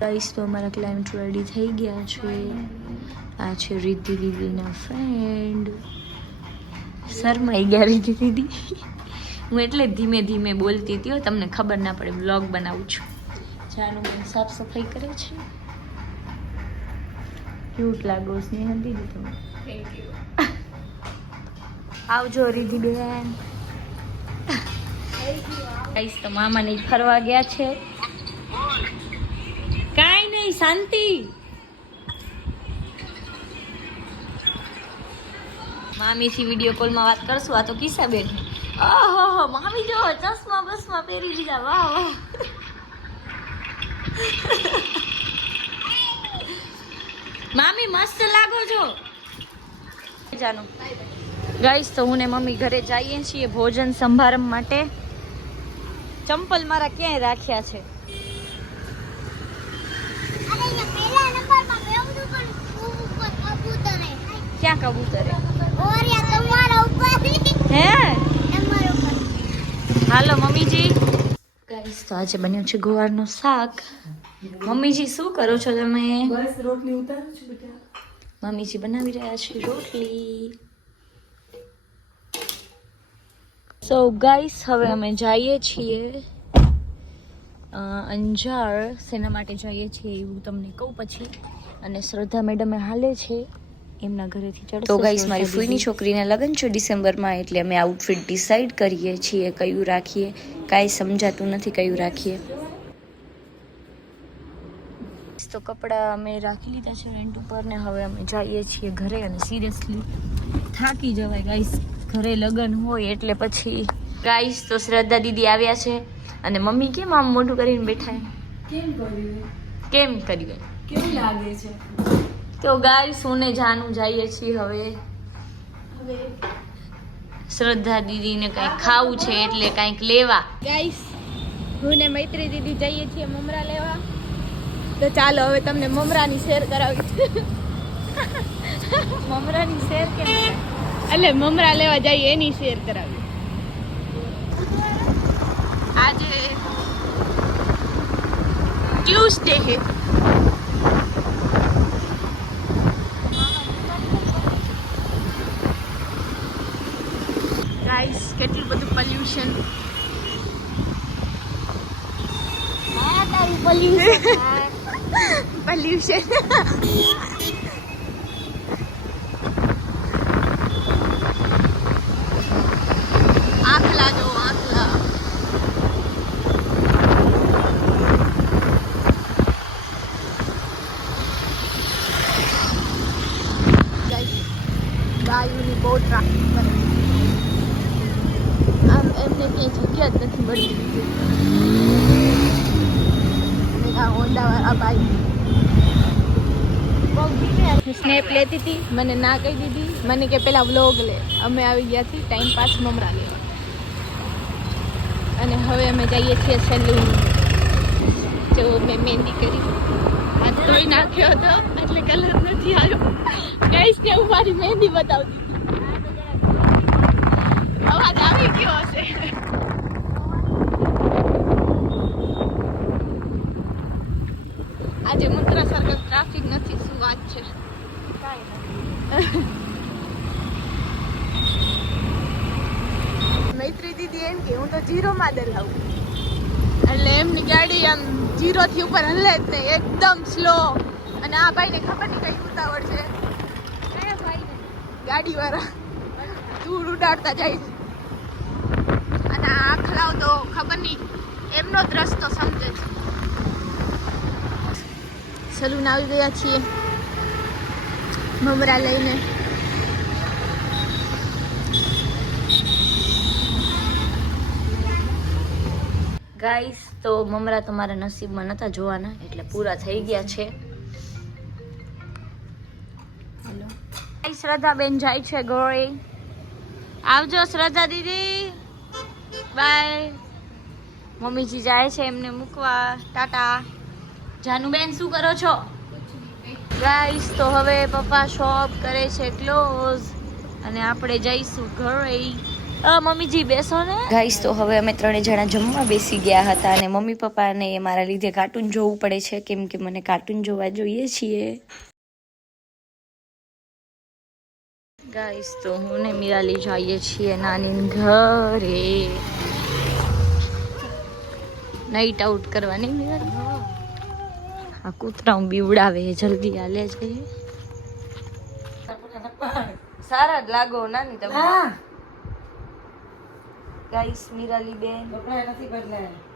Guys તો અમારા client ready થઈ ગયા છે. આ છે રિદ્ધિ દીદીના ફ્રેન્ડ શરમાઈ ગયા રિદ્ધિ દીદી. હું એટલે ધીમે ધીમે બોલતી હતી તમને ખબર ના પડે વ્લોગ બનાવું છું. જાનું સાફ સફાઈ કરે છે. ક્યુટ લાગો સ્નેહ દીદી તમે. આવજો રિદ્ધિ બેન. ગાઈસ તો મામા નહીં ફરવા ગયા છે. શાંતિ. મામીથી વીડિયો કોલમાં વાત કરશું. આ તો કિસ્સા બેન. ઓહો મામી જો, ચશ્મા બસમાં પહેરી લીધા. વાહ વાહ. મામી, મસ્ત લાગો છો. જાનો. ગાઈસ, તો હું ને મમ્મી ઘરે જઈએ છીએ ભોજન સંભારમ માટે. ચંપલ મારા ક્યાંય રાખ્યા છે? ક્યાં કબૂતરે. હે? હાલો મમ્મીજી. ગાઈસ તો આજે બન્યું છે ગુવારનું શાક. મમ્મીજી શું કરો છો તમે? બસ રોટલી ઉતારું છું બેટા મમ્મીજી બનાવી રહ્યા છે રોટલી. સો ગાઈસ હવે અમે જઈએ છીએ અંજાર. શેના માટે જઈએ છીએ એવું તમને કહું પછી. અને શ્રદ્ધા મેડમે હાલે છે. એમના ઘરેથી ચડશે તો ગાઈસ મારી ફૂઈની. છોકરીના લગ્ન છે ડિસેમ્બરમાં એટલે અમે આઉટફિટ ડિસાઈડ કરીએ છીએ કયું રાખીએ. કાંઈ સમજાતું નથી કયું રાખીએ. તો કપડાં અમે રાખી લીધા છે રેન્ટ ઉપર ને હવે અમે જઈએ છીએ ઘરે અને સિરિયસલી થાકી જવાય ગાઈસ ઘરે લગ્ન હોય એટલે પછી ગાઈસ તો શ્રદ્ધા દીદી આવ્યા છે અને મમ્મી કેમ આમ મોઢું કરીને બેઠા કેમ કર્યું? કેમ કર્યું? કેવું લાગે છે? તો ગાય હું ને જાનું જઈએ છીએ હવે. હવે શ્રદ્ધા દીદીને કંઈક ખાવું છે એટલે કંઈક લેવા. ગાઈસ હું ને મૈત્રી દીદી જઈએ છીએ મમરા લેવા. તો ચાલો હવે તમને મમરાની શેર કરાવી મમરાની શેર કે? એટલે મમરા લેવા જઈએ એની શેર કરાવી આજે ટ્યુસડે ગાઈસ કેટલું બધું પોલ્યુશન પોલ્યુશન આખલા જો આખલા. ગાયોની બહુ ટ્રાફિક કરે આમ એમને ક્યાંય જગ્યા જ નથી અને આ હોન્ડાવાળા બાઈક સ્નેપ લેતી હતી, મને ના કહી દીધી. મને કે પેલા વ્લોગ લે. અમે આવી ગયા છીએ ટાઈમ પાસ મમરા લેવા. અને હવે અમે જઈએ છીએ સલૂન. જો મેં મહેંદી કરી. હાથ ધોઈ નાખ્યો હતો, એટલે કલર નથી આવ્યો. કઈશ ને હું મારી મહેંદી બતાવતી અવાજ આવી ગયો હશે આજે મુદ્રા સર્કલ ટ્રાફિક નથી શું વાત છે દીદી એમ કે હું તો જીરોમાં દલાવું એટલે એમની ગાડી આમ જીરો થી ઉપર હલે જ નહીં, એકદમ સ્લો અને આ ભાઈને ખબર નહીં કઈ ઉતાવળ છે? ગાડી વાળા ધૂળ ઉડાડતા જાય અને આ આખલાવ તો ખબર નહીં, એમનો જ રસ્તો સમજે છે. સલૂન આવી ગયા છીએ. મમરા લઈને. ગાઈસ તો મમરા તમારા નસીબમાં નતા જોવાના એટલે પૂરા થઈ ગયા છે. શ્રદ્ધાબેન શ્રદ્ધા બેન જાય છે ગોળે આવજો શ્રદ્ધા દીદી. બાય મમ્મીજી જાય છે એમને મૂકવા. ટાટા. જાનુબેન શું કરો છો? ગાઈસ તો હવે પપ્પા શોપ કરે છે ક્લોઝ અને આપણે જઈશું ઘરે. મમ્મીજી બેસો ને. ગાઈસ તો હવે અમે ત્રણે જણા જમવા બેસી ગયા હતા અને મમ્મી પપ્પાને મારા લીધે કાર્ટૂન જોવું પડે છે કેમ કે મને કાર્ટૂન જોવા જોઈએ છીએ. ગાઈસ તો હું ને મિરાલી જઈએ છીએ નાની ઘરે. નાઈટ આઉટ કરવાની મિરાલી? આ કૂતરા બીવડાવે જલ્દી હાલે જઈએ સારા જ લાગો નાની તમે. હા. ગાઈસ મિરાલી બેન કપડા નથી બદલાયા.